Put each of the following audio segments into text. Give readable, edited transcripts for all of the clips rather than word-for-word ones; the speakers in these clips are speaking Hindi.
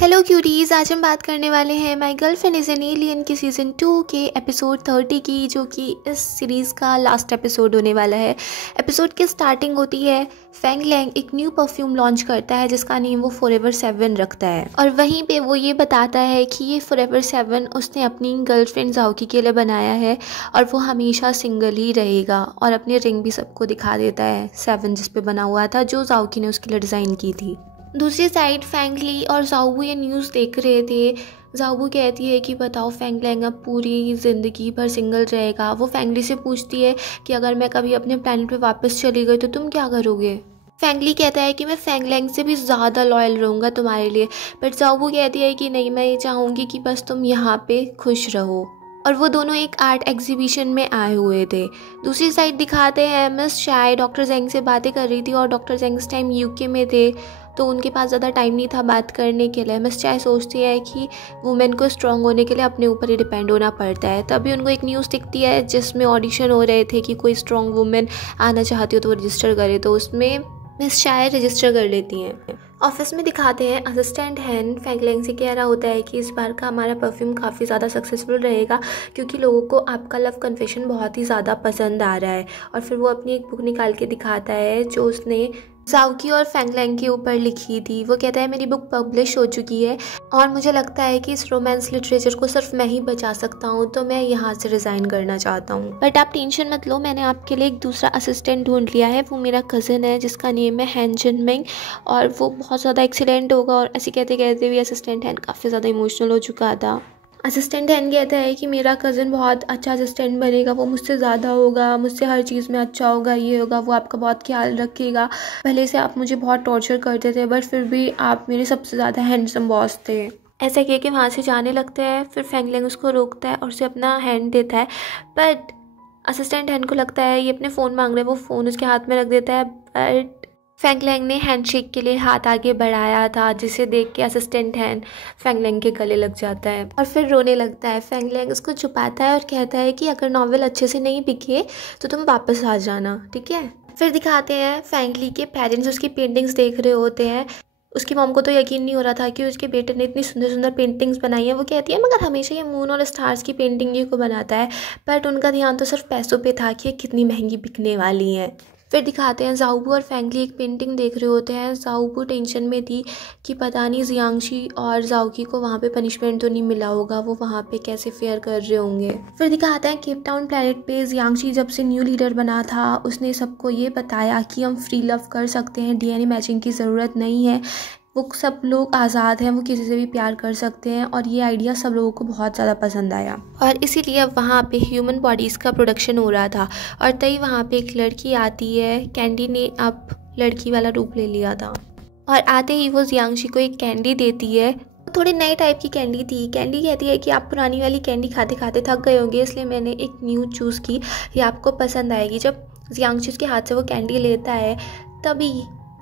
हेलो क्यूरीज, आज हम बात करने वाले हैं my girlfriend is an alien के सीज़न 2 के एपिसोड 30 की, जो कि इस सीरीज़ का लास्ट एपिसोड होने वाला है। एपिसोड की स्टार्टिंग होती है, फेंग लैंग एक न्यू परफ्यूम लॉन्च करता है जिसका नेम वो फॉरएवर 7 रखता है, और वहीं पे वो ये बताता है कि ये फॉरएवर 7 उसने अपनी गर्लफ्रेंड जाओकी के लिए बनाया है और वो हमेशा सिंगल ही रहेगा, और अपनी रिंग भी सबको दिखा देता है 7 जिस पे बना हुआ था, जो जाओकी ने उसके लिए डिज़ाइन की थी। दूसरी साइड फेंग ली और जाओबू ये न्यूज़ देख रहे थे। जाओबू कहती है कि बताओ फेंग लैंग अब पूरी ज़िंदगी भर सिंगल रहेगा। वो फेंग ली से पूछती है कि अगर मैं कभी अपने प्लैनेट पे वापस चली गई तो तुम क्या करोगे। फेंग ली कहता है कि मैं फेंग लैंग से भी ज़्यादा लॉयल रहूँगा तुम्हारे लिए, बट जाओबू कहती है कि नहीं, मैं ये चाहूँगी कि बस तुम यहाँ पे खुश रहो। और वो दोनों एक आर्ट एग्जीबिशन में आए हुए थे। दूसरी साइड दिखाते हैं मिस चाय डॉक्टर जेंग से बातें कर रही थी, और डॉक्टर जेंग इस टाइम यूके में थे तो उनके पास ज़्यादा टाइम नहीं था बात करने के लिए। मिस चाय सोचती है कि वुमेन को स्ट्रांग होने के लिए अपने ऊपर ही डिपेंड होना पड़ता है। तभी उनको एक न्यूज़ दिखती है जिसमें ऑडिशन हो रहे थे कि कोई स्ट्रांग वुमेन आना चाहती हो तो वो रजिस्टर करे, तो उसमें मिस चाय रजिस्टर कर लेती हैं। ऑफिस में दिखाते हैं असिस्टेंट हैन फेंग लैंग से कह रहा होता है कि इस बार का हमारा परफ्यूम काफ़ी ज़्यादा सक्सेसफुल रहेगा क्योंकि लोगों को आपका लव कन्फेशन बहुत ही ज़्यादा पसंद आ रहा है। और फिर वो अपनी एक बुक निकाल के दिखाता है जो उसने जाओकी और फेंग लैंग के ऊपर लिखी थी। वो कहता है मेरी बुक पब्लिश हो चुकी है और मुझे लगता है कि इस रोमांस लिटरेचर को सिर्फ मैं ही बचा सकता हूँ, तो मैं यहाँ से रिज़ाइन करना चाहता हूँ। बट आप टेंशन मत लो, मैंने आपके लिए एक दूसरा असिस्टेंट ढूंढ लिया है। वो मेरा कज़न है जिसका नेम है हैन जिनमिंग, और वो बहुत ज़्यादा एक्सीलेंट होगा। और ऐसे कहते कहते भी असिस्टेंट हैन काफ़ी ज़्यादा इमोशनल हो चुका था। असिस्टेंट हैन कहता है कि मेरा कज़न बहुत अच्छा असिस्टेंट बनेगा, वो मुझसे ज़्यादा होगा, मुझसे हर चीज़ में अच्छा होगा, ये होगा, वो आपका बहुत ख्याल रखेगा। पहले से आप मुझे बहुत टॉर्चर करते थे बट फिर भी आप मेरे सबसे ज़्यादा हैंडसम बॉस थे। ऐसा कह के वहाँ से जाने लगते हैं। फिर फेंग लैंग उसको रोकता है और उसे अपना हैंड देता है, बट असिस्टेंट हैन को लगता है ये अपने फ़ोन मांग रहे हैं। वो फ़ोन उसके हाथ में रख देता है, बट फेंग लैंग ने हैंडशेक के लिए हाथ आगे बढ़ाया था, जिसे देख के असिस्टेंट हैन फेंग लैंग के गले लग जाता है और फिर रोने लगता है। फेंग लैंग उसको छुपाता है और कहता है कि अगर नॉवेल अच्छे से नहीं बिके तो तुम वापस आ जाना, ठीक है। फिर दिखाते हैं फेंग ली के पेरेंट्स उसकी पेंटिंग्स देख रहे होते हैं। उसकी मॉम को तो यकीन नहीं हो रहा था कि उसके बेटे ने इतनी सुंदर सुंदर पेंटिंग्स बनाई है। वो कहती है मगर हमेशा ये मून और स्टार्स की पेंटिंग ही को बनाता है, बट उनका ध्यान तो सिर्फ पैसों पे था कि ये कितनी महंगी बिकने वाली हैं। फिर दिखाते हैं जाओबू और फेंग ली एक पेंटिंग देख रहे होते हैं। जाओबू टेंशन में थी कि पता नहीं जियांगशी और जाओकी को वहाँ पे पनिशमेंट तो नहीं मिला होगा, वो वहाँ पे कैसे फेयर कर रहे होंगे। फिर दिखाते हैं केप टाउन प्लैनेट पे जियांगशी जब से न्यू लीडर बना था उसने सबको ये बताया कि हम फ्री लव कर सकते हैं, डीएनए मैचिंग की ज़रूरत नहीं है, वो सब लोग आज़ाद हैं, वो किसी से भी प्यार कर सकते हैं। और ये आइडिया सब लोगों को बहुत ज़्यादा पसंद आया और इसीलिए अब वहाँ पे ह्यूमन बॉडीज़ का प्रोडक्शन हो रहा था। और तभी वहाँ पे एक लड़की आती है। कैंडी ने अब लड़की वाला रूप ले लिया था और आते ही वो जियांगशी को एक कैंडी देती है। थोड़ी नई टाइप की कैंडी थी। कैंडी कहती है कि आप पुरानी वाली कैंडी खाते खाते थक गए होंगे, इसलिए मैंने एक न्यू चूज़ की, ये आपको पसंद आएगी। जब जियांगशी उसके हाथ से वो कैंडी लेता है तभी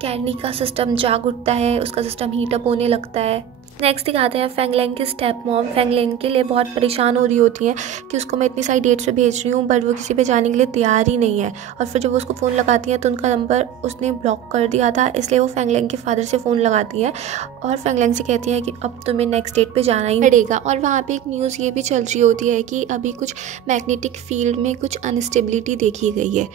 कैंडी का सिस्टम जाग उठता है, उसका सिस्टम हीटअप होने लगता है। नेक्स्ट दिखाते हैं फेंग लैंग की स्टेप मॉम फेंग लैंग के लिए बहुत परेशान हो रही होती हैं कि उसको मैं इतनी सारी डेट्स पे भेज रही हूँ बट वो किसी पे जाने के लिए तैयार ही नहीं है। और फिर जब वो उसको फ़ोन लगाती हैं तो उनका नंबर उसने ब्लॉक कर दिया था, इसलिए वो फेंग लैंग के फादर से फ़ोन लगाती हैं और फेंग लैंग से कहती हैं कि अब तुम्हें नेक्स्ट डेट पे जाना ही पड़ेगा। और वहाँ पे एक न्यूज़ ये भी चल रही होती है कि अभी कुछ मैग्नेटिक फील्ड में कुछ अनस्टेबिलिटी देखी गई है।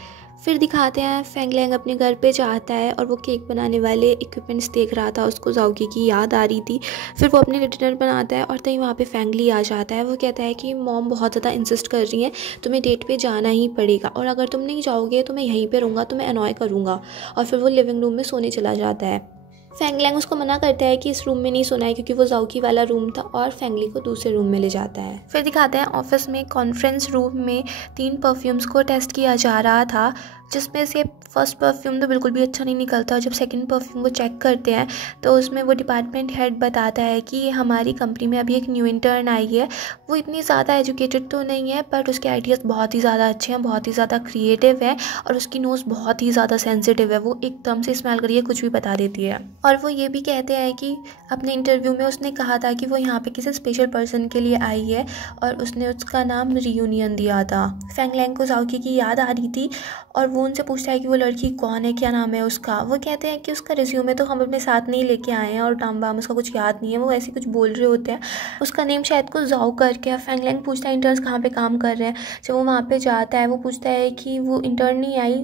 फिर दिखाते हैं फेंग लैंग अपने घर पे जाता है और वो केक बनाने वाले इक्विपमेंट्स देख रहा था, उसको जाओकी की याद आ रही थी। फिर वो अपने लिए डिनर बनाता है और तभी वहाँ पे फेंग ली आ जाता है। वो कहता है कि मॉम बहुत ज़्यादा इंसिस्ट कर रही हैं, तुम्हें डेट पे जाना ही पड़ेगा और अगर तुम नहीं जाओगे तो मैं यहीं पे रहूँगा, तुम्हें अनॉय करूँगा। और फिर वो लिविंग रूम में सोने चला जाता है। फेंग लैंग उसको मना करता है कि इस रूम में नहीं सोना है क्योंकि वो जाओकी वाला रूम था, और फेंग ली को दूसरे रूम में ले जाता है। फिर दिखाते हैं ऑफिस में कॉन्फ्रेंस रूम में 3 परफ्यूम्स को टेस्ट किया जा रहा था, जिसमें से फर्स्ट परफ्यूम तो बिल्कुल भी अच्छा नहीं निकलता। और जब सेकंड परफ्यूम को चेक करते हैं तो उसमें वो डिपार्टमेंट हेड बताता है कि हमारी कंपनी में अभी एक न्यू इंटर्न आई है, वो इतनी ज़्यादा एजुकेटेड तो नहीं है बट उसके आइडियाज़ बहुत ही ज़्यादा अच्छे हैं, बहुत ही ज़्यादा क्रिएटिव है और उसकी नोज़ बहुत ही ज़्यादा सेंसिटिव है, वो एकदम से स्मेल करिए कुछ भी बता देती है। और वो ये भी कहते हैं कि अपने इंटरव्यू में उसने कहा था कि वो यहाँ पे किसी स्पेशल पर्सन के लिए आई है और उसने उसका नाम रियूनियन दिया था। फेंग लैंग को जाओकी की याद आ रही थी और वो वो उनसे पूछता है कि वो लड़की कौन है, क्या नाम है उसका। वो कहते हैं कि उसका रिज्यूमे तो हम अपने साथ नहीं लेके आए हैं और नाम वाम उसका कुछ याद नहीं है। वो ऐसे कुछ बोल रहे होते हैं, उसका नेम शायद कुछ जाओ करके है। फैंगलैंग पूछता है इंटर्न्स कहाँ पे काम कर रहे हैं। जब वो वहाँ पे जाता है वो पूछता है कि वो इंटर्न नहीं आई।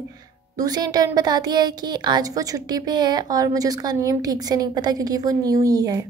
दूसरी इंटर्न बताती है कि आज वो छुट्टी पे है और मुझे उसका नेम ठीक से नहीं पता क्योंकि वो न्यू ही है,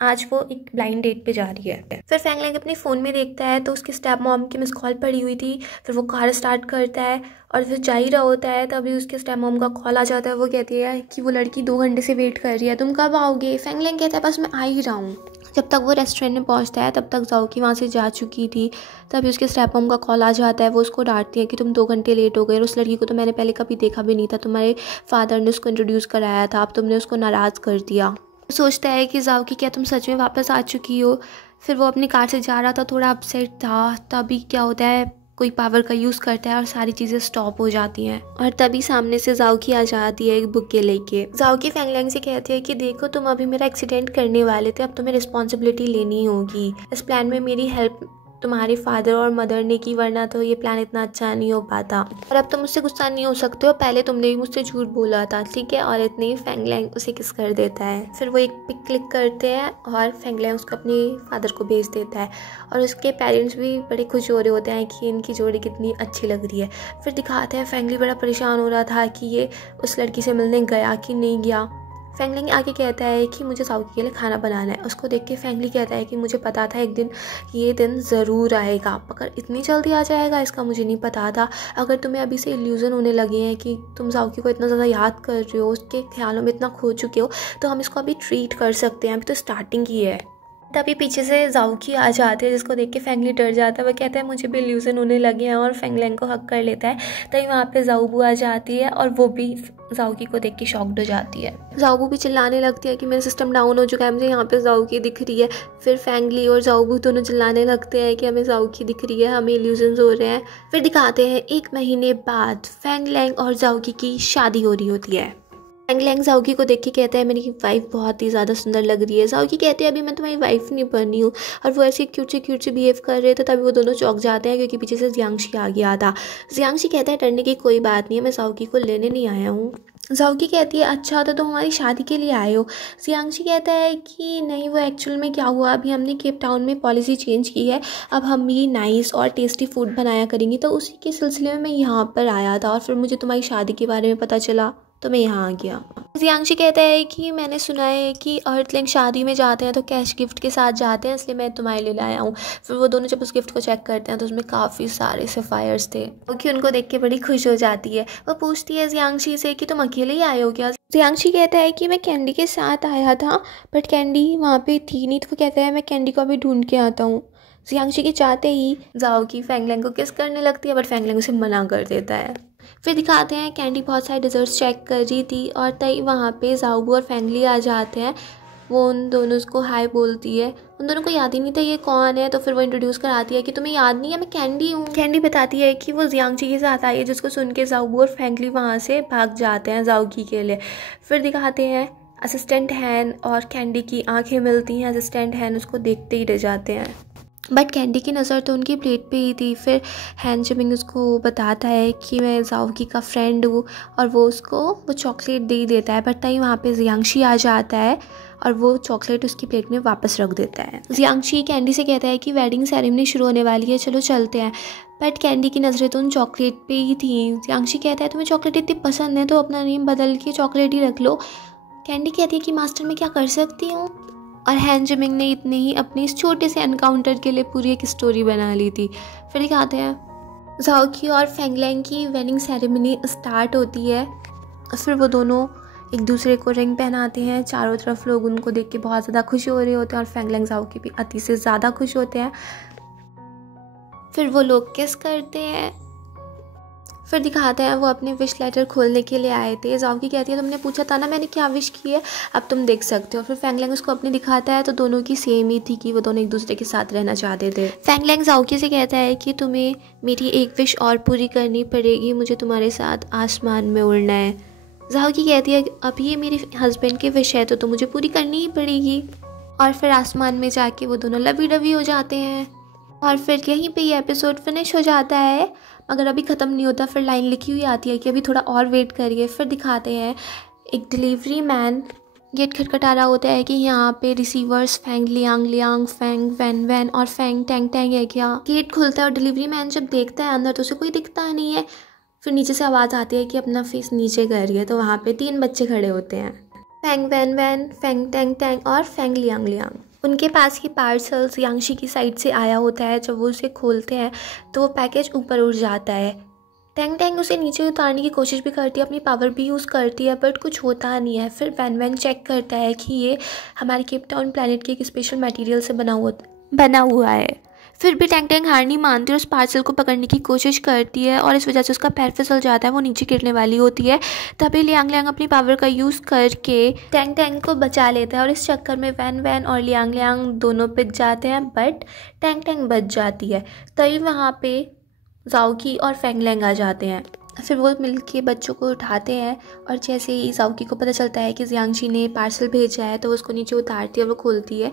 आज वो एक ब्लाइंड डेट पे जा रही है। फिर फैंगलैंग अपने फ़ोन में देखता है तो उसके स्टेप मॉम की मिस कॉल पड़ी हुई थी। फिर वो कार स्टार्ट करता है और फिर जा ही रहा होता है, तभी उसके स्टेप मॉम का कॉल आ जाता है। वो कहती है कि वो लड़की 2 घंटे से वेट कर रही है, तुम कब आओगे। फैंगलैंग कहता है बस मैं आ ही रहा हूँ। जब तक वो रेस्टोरेंट में पहुँचता है तब तक जाओकी वहाँ से जा चुकी थी। तभी उसके स्टेप मॉम का कॉल आ जाता है। वो उसको डांटती है कि तुम 2 घंटे लेट हो गए और उस लड़की को तो मैंने पहले कभी देखा भी नहीं था, तुम्हारे फादर ने उसको इंट्रोड्यूस कराया था, अब तुमने उसको नाराज़ कर दिया। सोचता है कि जाओकी क्या तुम सच में वापस आ चुकी हो। फिर वो अपनी कार से जा रहा था, थोड़ा अपसेट था। तभी क्या होता है, कोई पावर का यूज़ करता है और सारी चीज़ें स्टॉप हो जाती हैं। और तभी सामने से जाओकी आ जाती है एक बुके लेके। जाओकी फैंगलैंग से कहती है कि देखो तुम अभी मेरा एक्सीडेंट करने वाले थे, अब तुम्हें रिस्पॉन्सिबिलिटी लेनी होगी। इस प्लान में मेरी हेल्प तुम्हारे फादर और मदर ने की, वरना तो ये प्लान इतना अच्छा नहीं हो पाता। और अब तुम मुझसे गुस्सा नहीं हो सकते हो, पहले तुमने भी मुझसे झूठ बोला था, ठीक है। और इतने ही फैंगलैंग उसे किस कर देता है। फिर वो एक पिक क्लिक करते हैं और फैंगलैंग उसको अपने फादर को भेज देता है और उसके पेरेंट्स भी बड़े खुश हो रहे होते हैं कि इनकी जोड़ी कितनी अच्छी लग रही है। फिर दिखाते हैं फैंगली बड़ा परेशान हो रहा था कि ये उस लड़की से मिलने गया कि नहीं गया। फैंगलैंग आके कहता है कि मुझे जाओकी के लिए खाना बनाना है। उसको देख के फैंगली कहता है कि मुझे पता था एक दिन ये दिन ज़रूर आएगा, मगर इतनी जल्दी आ जाएगा इसका मुझे नहीं पता था। अगर तुम्हें अभी से इल्यूज़न होने लगे हैं कि तुम जाओकी को इतना ज़्यादा याद कर रहे हो, उसके ख्यालों में इतना खो चुके हो, तो हम इसको अभी ट्रीट कर सकते हैं, अभी तो स्टार्टिंग ही है। तभी पीछे से जाओकी आ जाती है, जिसको देख के फैंगली डर जाता है। वह कहता है मुझे भी इल्यूज़न होने लगे हैं और फैंगलैंग को हक कर लेता है। तभी वहाँ पे जाओबू आ जाती है और वो भी जाओकी को देख के शॉक्ड हो जाती है। जाओबू भी चिल्लाने लगती है कि मेरा सिस्टम डाउन हो चुका है, मुझे यहाँ पे जाओकी दिख रही है। फिर फैंगली और जाओबू दोनों चिल्लाने लगते हैं कि हमें जाओकी दिख रही है, हमें इल्यूजन्स हो रहे हैं। फिर दिखाते हैं 1 महीने बाद फैंगलैंग और जाओकी की शादी हो रही होती है। फैंगलैंग जाओकी को देख के कहता है मेरी वाइफ बहुत ही ज़्यादा सुंदर लग रही है। जाओकी कहते हैं अभी मैं तुम्हारी वाइफ नहीं बनी हूँ। और वो ऐसे क्यूट से बिहेव कर रहे थे, तभी वो दोनों चौंक जाते हैं क्योंकि पीछे से जियांगशी आ गया था। जियांगशी कहता है डरने की कोई बात नहीं है, मैं जाओकी को लेने नहीं आया हूँ। जाओकी कहती है अच्छा तो तुम हमारी शादी के लिए आए हो। जियांगशी कहता है कि नहीं, वो एक्चुअल में क्या हुआ, अभी हमने केप टाउन में पॉलिसी चेंज की है, अब हम भी नाइस और टेस्टी फूड बनाया करेंगे, तो उसी के सिलसिले में मैं यहाँ पर आया था और फिर मुझे तुम्हारी शादी के बारे में पता चला तो मैं यहाँ आ गया। जियांगशी कहता है कि मैंने सुना है कि अर्थलिंग शादी में जाते हैं तो कैश गिफ्ट के साथ जाते हैं, इसलिए मैं तुम्हारे लिए लाया हूँ। फिर वो दोनों जब उस गिफ्ट को चेक करते हैं तो उसमें काफ़ी सारे सफ़ायर्स थे, क्योंकि उनको देख के बड़ी खुश हो जाती है। वो पूछती है जियांगशी से कि तुम अकेले ही आए हो क्या। जियांगशी कहता है कि मैं कैंडी के साथ आया था, बट कैंडी वहाँ पे थी नहीं। तो वो कहता है मैं कैंडी को अभी ढूंढ के आता हूँ। जियांगशी के चाहते ही जाओकी फैंगलैंग को किस करने लगती है, बट फैंगलैंग उसे मना कर देता है। फिर दिखाते हैं कैंडी बहुत सारे डिज़र्ट्स चेक कर रही थी और तभी वहाँ पे जाओबू और फैंगली आ जाते हैं। वो उन दोनों को हाय बोलती है, उन दोनों को याद ही नहीं था ये कौन है। तो फिर वो इंट्रोड्यूस कराती है कि तुम्हें याद नहीं है, मैं कैंडी हूँ। कैंडी बताती है कि वो जियांगशी के साथ आई है, जिसको सुन के जाओबू और फैंगली वहाँ से भाग जाते हैं जाओकी के लिए। फिर दिखाते हैं असिस्टेंट हैन और कैंडी की आंखें मिलती हैं। असिस्टेंट हैन उसको देखते ही रह जाते हैं, बट कैंडी की नज़र तो उनकी प्लेट पे ही थी। फिर हैन जिमिंग उसको बताता है कि मैं जाओकी का फ्रेंड हूँ और वो उसको वो चॉकलेट दे ही देता है। बट तभी वहाँ पे जियांगशी आ जाता है और वो चॉकलेट उसकी प्लेट में वापस रख देता है। जियांगशी कैंडी से कहता है कि वेडिंग सेरेमनी शुरू होने वाली है, चलो चलते हैं। बट कैंडी की नज़रें तो उन चॉकलेट पे ही थी। जियांगशी कहता है तुम्हें चॉकलेट इतनी पसंद है तो अपना नेम बदल के चॉकलेट ही रख लो। कैंडी कहती है कि मास्टर मैं क्या कर सकती हूँ। और हैन जिमिंग ने इतने ही अपने इस छोटे से एनकाउंटर के लिए पूरी एक स्टोरी बना ली थी। फिर दिखाते हैं जाओकी और फैंगलैंग की वेडिंग सेरेमनी स्टार्ट होती है। फिर वो दोनों एक दूसरे को रिंग पहनाते हैं। चारों तरफ लोग उनको देख के बहुत ज़्यादा खुश हो रहे होते हैं और फैंगलैंग जाओकी भी अति से ज़्यादा खुश होते हैं। फिर वो लोग किस करते हैं। फिर दिखाते हैं वो अपने विश लेटर खोलने के लिए आए थे। जाओकी कहती है तुमने पूछा था ना मैंने क्या विश की है, अब तुम देख सकते हो। फिर फैंगलैंग उसको अपनी दिखाता है तो दोनों की सेम ही थी कि वो दोनों एक दूसरे के साथ रहना चाहते थे। फैंगलैंग जाओकी से कहता है कि तुम्हें मेरी एक विश और पूरी करनी पड़ेगी, मुझे तुम्हारे साथ आसमान में उड़ना है। जाओकी कहती है अभी ये मेरे हस्बैंड की विश है तो मुझे पूरी करनी ही पड़ेगी। और फिर आसमान में जाके वो दोनों लवी डवी हो जाते हैं। और फिर यहीं पे ये एपिसोड फिनिश हो जाता है, मगर अभी ख़त्म नहीं होता। फिर लाइन लिखी हुई आती है कि अभी थोड़ा और वेट करिए। फिर दिखाते हैं एक डिलीवरी मैन गेट खटखटा रहा होता है कि यहाँ पे receivers Feng Liang Liang, Feng Wan Wan और फेंग टैंग टैंग है क्या। गेट खुलता है और डिलीवरी मैन जब देखता है अंदर तो उसे कोई दिखता नहीं है। फिर नीचे से आवाज़ आती है कि अपना फेस नीचे करिए, तो वहाँ पे 3 बच्चे खड़े होते हैं, Feng Wan Wan, Feng Tang Tang और फेंग लियांग लियांग। उनके पास ये पार्सल यांशी की साइड से आया होता है। जब वो उसे खोलते हैं तो वो पैकेज ऊपर उड़ जाता है। टैंग टैंग उसे नीचे उतारने की कोशिश भी करती है, अपनी पावर भी यूज़ करती है, बट कुछ होता नहीं है। फिर वैन वैन चेक करता है कि ये हमारे केप टाउन प्लैनेट के एक स्पेशल मटेरियल से बना हुआ है। फिर भी टैंग टैंग हार नहीं मानती और उस पार्सल को पकड़ने की कोशिश करती है और इस वजह से उसका पैर फिसल जाता है, वो नीचे गिरने वाली होती है। तभी लियांग लियांग अपनी पावर का यूज़ करके टैंग टैंग को बचा लेता है और इस चक्कर में वैन वैन और लियांग लियांग दोनों पिट जाते हैं, बट टैंग टैंग बच जाती है। तभी वहाँ पे जाओकी और फेंग लैंग आ जाते हैं। फिर वो मिलके बच्चों को उठाते हैं और जैसे ही जाओकी को पता चलता है कि जियांगशी ने पार्सल भेजा है तो वो उसको नीचे उतारती है और वो खोलती है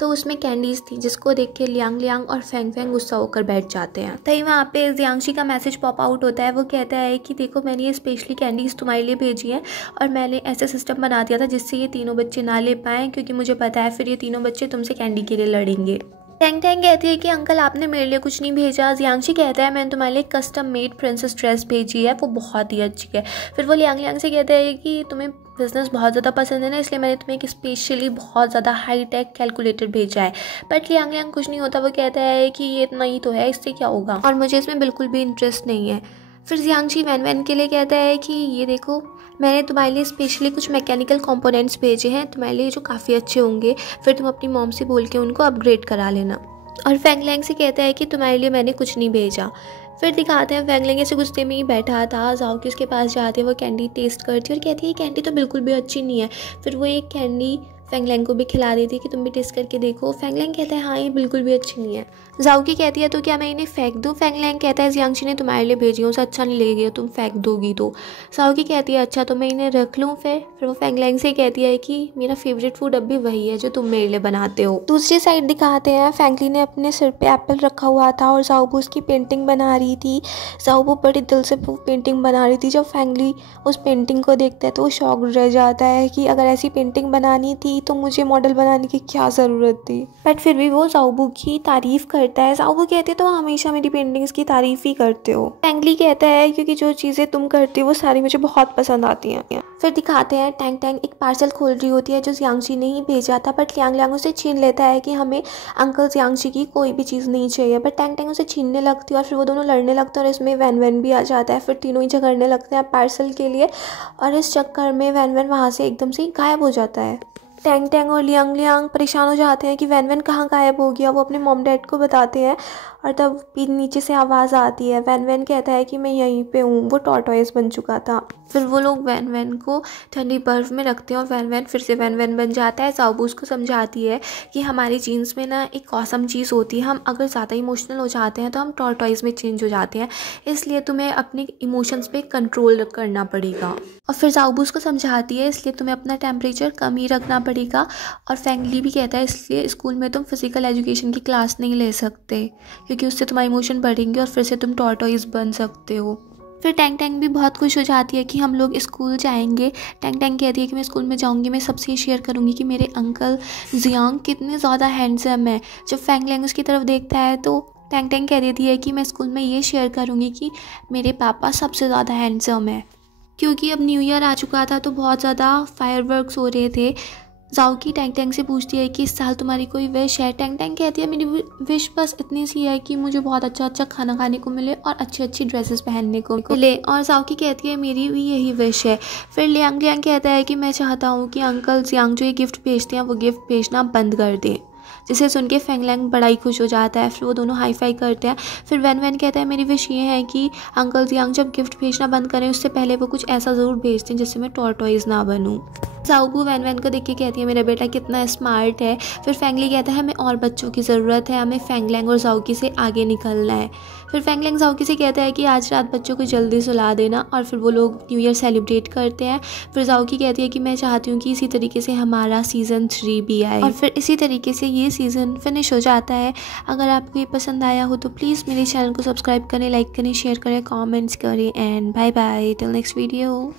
तो उसमें कैंडीज़ थी, जिसको देख के लियांग लियांग और फेंग फेंग गुस्सा होकर बैठ जाते हैं। तभी वहाँ पे जियांगशी का मैसेज पॉप आउट होता है। वो कहता है कि देखो, मैंने ये स्पेशली कैंडीज़ तुम्हारे लिए भेजी है और मैंने ऐसा सिस्टम बना दिया था जिससे ये तीनों बच्चे ना ले पाएँ, क्योंकि मुझे पता है फिर ये तीनों बच्चे तुमसे कैंडी के लिए लड़ेंगे। टैंग टैंग कहती है कि अंकल आपने मेरे लिए कुछ नहीं भेजा। जियांगशी कहता है मैंने तुम्हारे लिए कस्टम मेड प्रिंसेस ड्रेस भेजी है, वो बहुत ही अच्छी है। फिर वो लियांग लियांग से कहता है कि तुम्हें बिज़नेस बहुत ज़्यादा पसंद है ना, इसलिए मैंने तुम्हें एक स्पेशली बहुत ज़्यादा हाई टेक कैलकुलेटर भेजा है। बट लियांग लियांग कुछ नहीं होता, वो कहता है कि ये इतना ही तो है, इससे क्या होगा और मुझे इसमें बिल्कुल भी इंटरेस्ट नहीं है। फिर जियांगशी वैन वैन के लिए कहता है कि ये देखो, मैंने तुम्हारे लिए स्पेशली कुछ मैकेनिकल कंपोनेंट्स भेजे हैं तुम्हारे लिए जो काफ़ी अच्छे होंगे, फिर तुम अपनी मॉम से बोल के उनको अपग्रेड करा लेना। और फेंग लैंग से कहता है कि तुम्हारे लिए मैंने कुछ नहीं भेजा। फिर दिखाते हैं फेंग लैंग ऐसे गुस्से में ही बैठा था। जाओकी उसके पास जाते हैं, वो कैंडी टेस्ट करती है और कहती है कैंडी तो बिल्कुल भी अच्छी नहीं है। फिर वो एक कैंडी फेंग लैंग को भी खिला देती है कि तुम भी टेस्ट करके देखो। फेंग लैंग कहता है हाँ, ये बिल्कुल भी अच्छी नहीं है। जाओकी कहती है तो क्या मैं इन्हें फेंक दूँ? फेंग लैंग कहता है जियांगशी ने तुम्हारे लिए भेजी हूँ, उसे अच्छा नहीं लगेगा तुम फेंक दोगी तो। जाओकी कहती है अच्छा तो मैं इन्हें रख लूँ। फिर वो फेंग लैंग से कहती है कि मेरा फेवरेट फूड अब भी वही है जो तुम मेरे लिए बनाते हो। दूसरी साइड दिखाते हैं फेंगली ने अपने सिर पे एप्पल रखा हुआ था और जाओबू उसकी पेंटिंग बना रही थी। जाओबू बड़े दिल से पेंटिंग बना रही थी। जब फेंगली उस पेंटिंग को देखता है तो वो शॉक रह जाता है कि अगर ऐसी पेंटिंग बनानी थी तो मुझे मॉडल बनाने की क्या ज़रूरत थी। बट फिर भी वो जाओबू की तारीफ़ करता है। जाओबू कहते हैं तो हमेशा मेरी पेंटिंग्स की तारीफ़ ही करते हो। फेंगली कहता है क्योंकि जो चीज़ें तुम करती हो वो सारी मुझे बहुत पसंद आती हैं। फिर दिखाते हैं टैंग टैंग एक पार्सल खोल रही होती है जो जियांगशी ने ही भेजा था, बट लियांग लियांग उसे छीन लेता है कि हमें अंकल जियांगशी की कोई भी चीज़ नहीं चाहिए। बट टैंग टैंग उसे छीनने लगती है और फिर वो दोनों लड़ने लगते हैं और इसमें वैन वैन भी आ जाता है। फिर तीनों ही झगड़ने लगते हैं पार्सल के लिए और इस चक्कर में वैन वैन वहाँ से एकदम से गायब हो जाता है। टैंग टैंग और लियांग लियांग परेशान हो जाते हैं कि वैन वैन कहाँ गायब हो गया। वो अपने मॉम डैड को बताते हैं और तब नीचे से आवाज़ आती है। वैन वैन कहता है कि मैं यहीं पे हूँ, वो टॉर्टोइस बन चुका था। फिर वो लोग वैन वैन को ठंडी बर्फ़ में रखते हैं और वैन वैन फिर से वैन वैन बन जाता है। जाओबू उसको समझाती है कि हमारी जीन्स में ना एक औसम चीज़ होती है, हम अगर ज़्यादा इमोशनल हो जाते हैं तो हम टॉर्टोइस में चेंज हो जाते हैं, इसलिए तुम्हें अपने इमोशंस पे कंट्रोल करना पड़ेगा। और फिर जाओबू उसको समझाती है इसलिए तुम्हें अपना टेम्परेचर कम ही रखना पड़ेगा। और फेंगली भी कहता है इसलिए स्कूल में तुम फिज़िकल एजुकेशन की क्लास नहीं ले सकते क्योंकि उससे तुम्हारे इमोशन बढ़ेंगे और फिर से तुम टॉर्टोइस बन सकते हो। फिर टैंग टैंग भी बहुत खुश हो जाती है कि हम लोग स्कूल जाएंगे। टैंग टैंग कहती है कि मैं स्कूल में जाऊंगी, मैं सबसे शेयर करूंगी कि मेरे अंकल जियांग कितने ज़्यादा हैंडसम है। जब फेंग लैंग उसकी तरफ देखता है तो टैंग टैंग कह देती है कि मैं स्कूल में ये शेयर करूंगी कि मेरे पापा सबसे ज़्यादा हैंडसम है। क्योंकि अब न्यू ईयर आ चुका था तो बहुत ज़्यादा फायरवर्क्स हो रहे थे। जाओकी टैंग टैंग से पूछती है कि इस साल तुम्हारी कोई विश है? टैंग टैंग कहती है मेरी विश बस इतनी सी है कि मुझे बहुत अच्छा अच्छा खाना खाने को मिले और अच्छी अच्छी ड्रेसेस पहनने को मिले। और जाओकी कहती है मेरी भी यही विश है। फिर लियांग लियांग कहता है कि मैं चाहता हूँ कि अंकल जियांग जो ये गिफ्ट भेजते हैं वो गिफ्ट भेजना बंद कर दें, जिसे सुन के फेंग लैंग बड़ा ही खुश हो जाता है। फिर वो दोनों हाई फाई करते हैं। फिर वैन वैन कहता है मेरी विश ये है कि अंकल जियांग जब गिफ्ट भेजना बंद करें उससे पहले वो कुछ ऐसा ज़रूर भेजते हैं जिससे मैं टॉर्टोइस ना बनूं। जाओबू वैन वैन को देख के कहती है मेरा बेटा कितना स्मार्ट है। फिर फेंगली कहता है हमें और बच्चों की ज़रूरत है, हमें फेंग लैंग और जाओकी से आगे निकलना है। फिर फैंगलिंग जाओकी से कहता है कि आज रात बच्चों को जल्दी सुला देना, और फिर वो लोग न्यू ईयर सेलिब्रेट करते हैं। फिर जाओकी कहती है कि मैं चाहती हूँ कि इसी तरीके से हमारा सीज़न 3 भी आए, और फिर इसी तरीके से ये सीज़न फिनिश हो जाता है। अगर आपको ये पसंद आया हो तो प्लीज़ मेरे चैनल को सब्सक्राइब करें, लाइक करें, शेयर करें, कमेंट्स करें, and bye bye till next video.